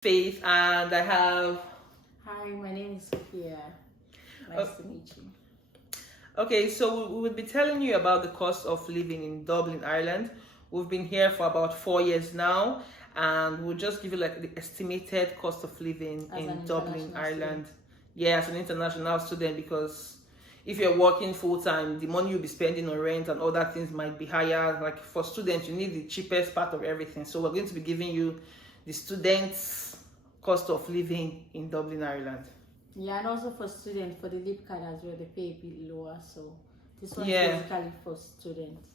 Faith, and I have. Hi, my name is Sophia. Nice to meet you. Okay, so we will be telling you about the cost of living in Dublin, Ireland. We've been here for about 4 years now, and we'll just give you like the estimated cost of living As in an Dublin, international Ireland. student. Yeah, as an international student, because if you're working full time, the money you'll be spending on rent and other things might be higher. Like for students, you need the cheapest part of everything. So we're going to be giving you the students' cost of living in Dublin, Ireland. Yeah, and also for students, for the leap card as well, they pay a bit lower. So this one Yeah. is basically for students.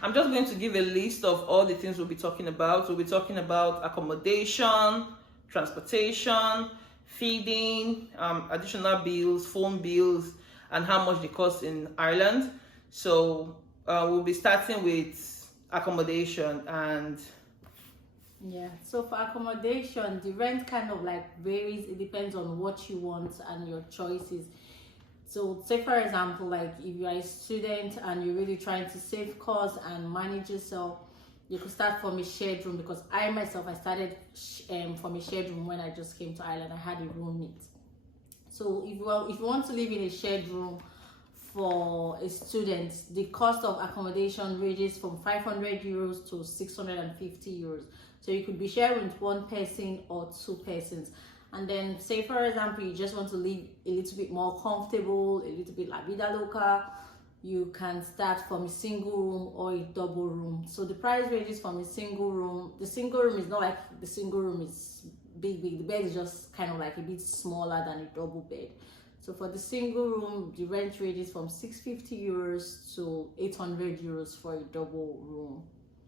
I'm just going to give a list of all the things we'll be talking about. We'll be talking about accommodation, transportation, feeding, additional bills, phone bills, and how much they cost in Ireland. So we'll be starting with accommodation and Yeah, so for accommodation, the rent kind of like varies. It depends on what you want and your choices. So say for example, like if you are a student and you're really trying to save costs and manage yourself, you could start from a shared room, because I myself, I started from a shared room when I just came to Ireland. I had a roommate. So if you want to live in a shared room for a student, the cost of accommodation ranges from 500 euros to 650 euros. So you could be sharing with one person or two persons. And then say for example, you just want to live a little bit more comfortable, a little bit la vida loca, you can start from a single room or a double room. So the price ranges from a single room. The single room is not like the single room is big. The bed is just kind of like a bit smaller than a double bed. So for the single room, the rent ranges from 650 euros to 800 euros for a double room.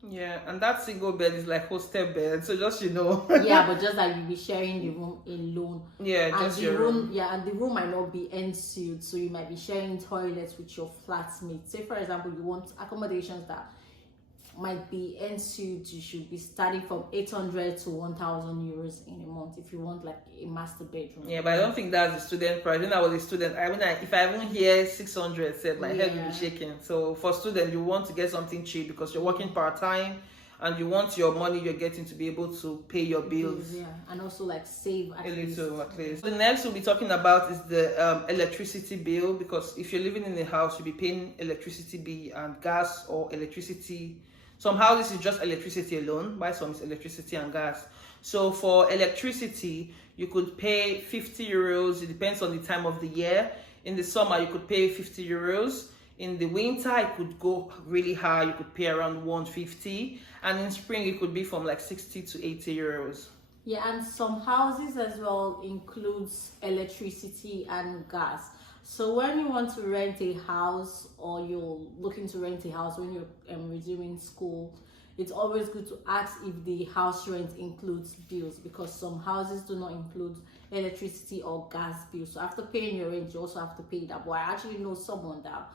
yeah, and that single bed is like hostel bed. So just Yeah, but just that you'll be sharing the room alone. Yeah, And just the your room. Yeah, and the room might not be ensuite, so you might be sharing toilets with your flatmate. Say for example, you want accommodations that might be ensuite, you should be starting from 800 to 1,000 euros in a month if you want like a master bedroom. Yeah, but I don't think that's the student price. When I was a student, if I even hear 600 said, my head will be shaking. So for students, you want to get something cheap because you're working part-time and you want your money you're getting to be able to pay your bills. Yeah, and also like save A little at least. The next we'll be talking about is the electricity bill, because if you're living in a house, you'll be paying electricity bill and gas or electricity. Some houses is just electricity alone, while some is electricity and gas. So for electricity, you could pay 50 euros. It depends on the time of the year. In the summer, you could pay 50 euros. In the winter, it could go really high. You could pay around 150. And in spring, it could be from like 60 to 80 euros. Yeah, and some houses as well includes electricity and gas. So when you want to rent a house, or you're looking to rent a house when you're resuming school, it's always good to ask if the house rent includes bills, because some houses do not include electricity or gas bills. So after paying your rent, you also have to pay that. But I actually know someone that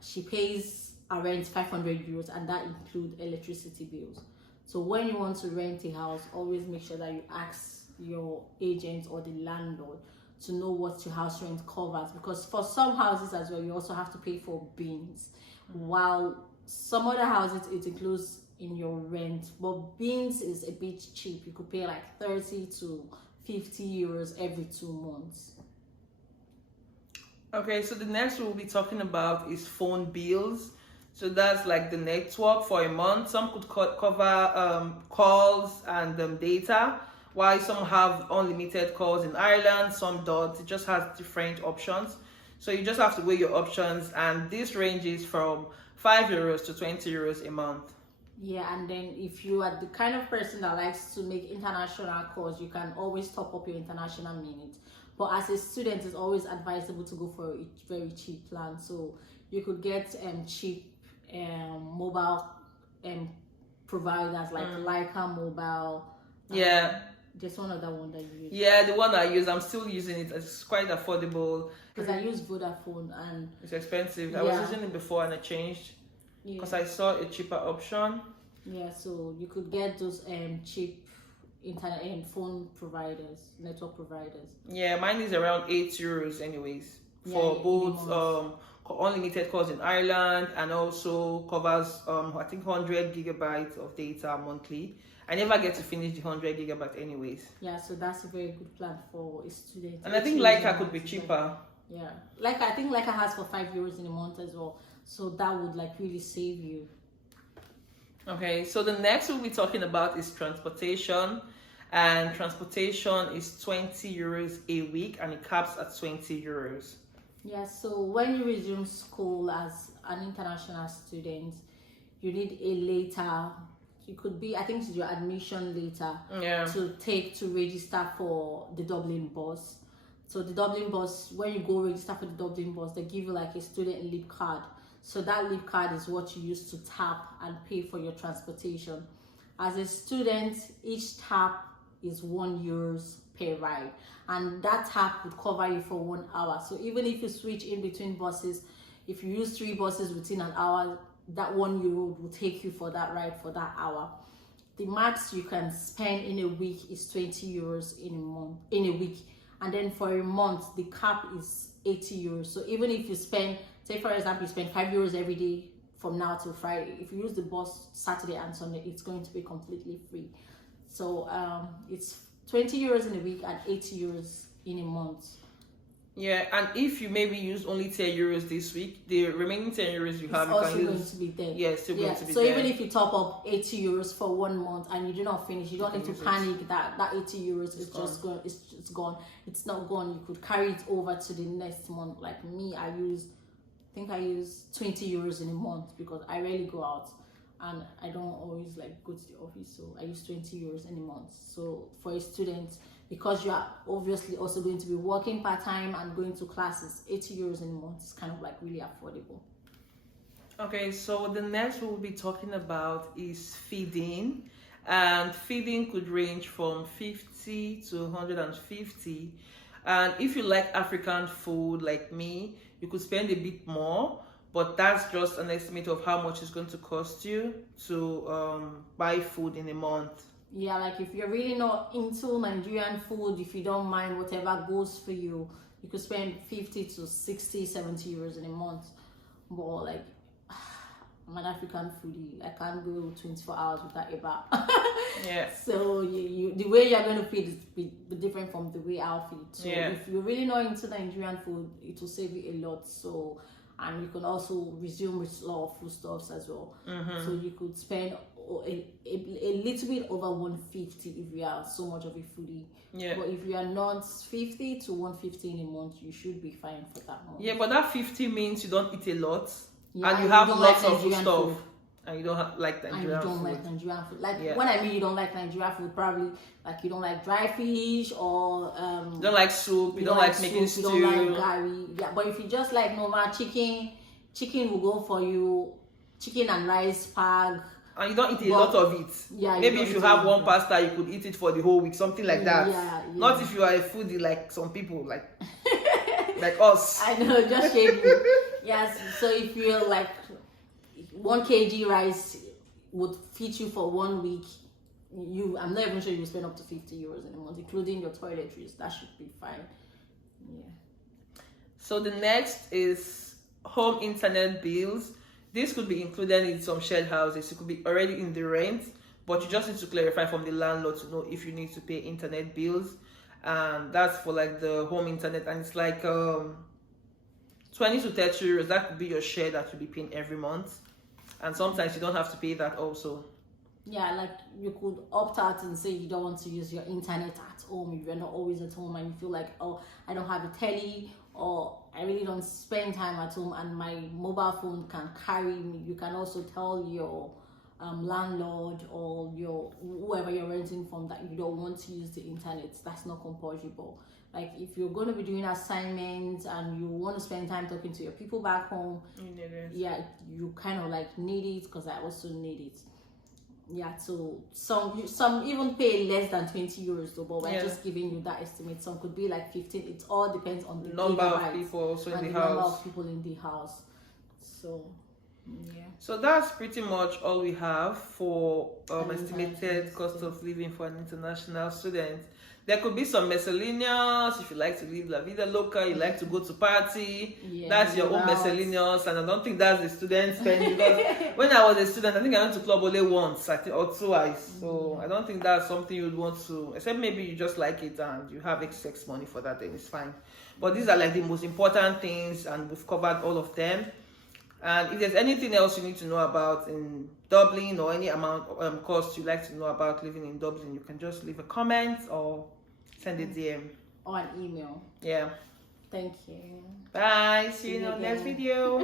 she pays a rent 500 euros and that includes electricity bills. So when you want to rent a house, always make sure that you ask your agent or the landlord to know what your house rent covers, because for some houses as well, you also have to pay for bins, while some other houses it includes in your rent. But bins is a bit cheap. You could pay like 30 to 50 euros every 2 months. Okay, so the next we'll be talking about is phone bills. So that's like the network for a month. Some could cover calls and data, while some have unlimited calls in Ireland, some don't. It just has different options. So you just have to weigh your options, and this ranges from 5 euros to 20 euros a month. Yeah, and then if you are the kind of person that likes to make international calls, you can always top up your international minutes. But as a student, it's always advisable to go for a very cheap plan. So you could get cheap mobile providers like Leica Mobile. Yeah. Just one other one that you use. Yeah, the one I use, I'm still using it. It's quite affordable. Because I use Vodafone and it's expensive. I was using it before and I changed because I saw a cheaper option. Yeah, so you could get those cheap internet and phone providers, network providers. Yeah, mine is around 8 euros anyways for both unlimited calls in Ireland, and also covers I think 100 gigabytes of data monthly. I never get to finish the 100 gigabytes anyways. Yeah, so that's a very good plan for a student. And I think Leica could be cheaper. Yeah, like I think Leica has for €5 in a month as well, so that would like really save you. Okay, so the next we'll be talking about is transportation, and transportation is €20 a week, and it caps at €20. Yeah, so when you resume school as an international student, you need a letter. It could be, I think it's your admission letter, to take to register for the Dublin bus. So the Dublin bus, when you go register for the Dublin bus, they give you like a student leave card. So that leave card is what you use to tap and pay for your transportation. As a student, each tap is €1 per ride, and that tap would cover you for 1 hour. So even if you switch in between buses, if you use 3 buses within an hour, that €1 will take you for that ride for that hour. The max you can spend in a week is €20 in a week, and then for a month the cap is €80. So even if you spend, say for example, you spend €5 every day from now till Friday, if you use the bus Saturday and Sunday, it's going to be completely free. So it's €20 in a week and €80 in a month. Yeah, and if you maybe use only €10 this week, the remaining €10 you have, it's also going to be there. Yeah, still going to be so there. Even if you top up €80 for 1 month and you do not finish, you don't need to panic that €80 is just gone. It's gone. It's not gone. You could carry it over to the next month. Like me, I use €20 in a month because I rarely go out and I don't always like go to the office, so I use €20 in a month. So for a student, because you are obviously also going to be working part-time and going to classes, €80 in a month is kind of like really affordable. Okay, so the next we'll be talking about is feeding, and feeding could range from 50 to 150. And if you like African food like me, you could spend a bit more, but that's just an estimate of how much it's going to cost you to buy food in a month. Yeah, like if you're really not into Nigerian food, if you don't mind whatever goes for you, you could spend 50 to 60, €70 in a month. But like, I'm an African foodie. I can't go 24 hours without a bar. Yeah. So the way you're going to feed is be different from the way I'll feed. So if you're really not into Nigerian food, it will save you a lot. So, and you can also resume with a lot of foodstuffs as well. Mm-hmm. So you could spend a little bit over 150 if you are so much of a foodie. Yeah. But if you are not, 50 to 150 in a month, you should be fine for that month. Yeah, but that 50 means you don't eat a lot, yeah, and you have lots like of food stuff. Food. And you don't like Nigerian food. And you don't like Nigerian food. Like when I mean you don't like Nigerian food, probably like you don't like dry fish or you don't like soup. You don't like making stew. You don't like curry. Yeah, but if you just like normal chicken will go for you. Chicken and rice pag. And you don't eat a lot of it. Yeah. Maybe if you have one pasta, you could eat it for the whole week, something like that. Yeah. Not if you are a foodie like some people, like like us. I know, just shade you. Yes. So if you're like 1 kg rice would feed you for 1 week, I'm not even sure you spend up to €50 in a month, including your toiletries. That should be fine. Yeah. So the next is home internet bills. This could be included in some shared houses. It could be already in the rent, but you just need to clarify from the landlord to know if you need to pay internet bills. And that's for like the home internet, and it's like 20 to 30 euros. That could be your share that you'll be paying every month. And sometimes you don't have to pay that also. Yeah, like you could opt out and say you don't want to use your internet at home if you're not always at home and you feel like, oh, I don't have a telly, or I really don't spend time at home and my mobile phone can carry me. You can also tell your landlord or whoever you're renting from that you don't want to use the internet. That's not compulsory. But like if you're going to be doing assignments and you want to spend time talking to your people back home, you kind of like need it, because I also need it. Yeah, so some even pay less than €20 though, but we're just giving you that estimate. Some could be like 15. It all depends on the number of people also in the house. Number of people in the house. So yeah. So that's pretty much all we have for estimated cost of living for an international student. There could be some miscellaneous if you like to live la vida loca, you like to go to party. Yeah, that's your own miscellaneous, and I don't think that's the student spend because when I was a student, I think I went to club only once, I think, or twice. So I don't think that's something you'd want to, except maybe you just like it and you have excess money for that, then it's fine. But these are like the most important things, and we've covered all of them. And if there's anything else you need to know about in Dublin or any amount cost you'd like to know about living in Dublin, you can just leave a comment or send a DM. Or an email. Yeah. Thank you. Bye. See you in the next video.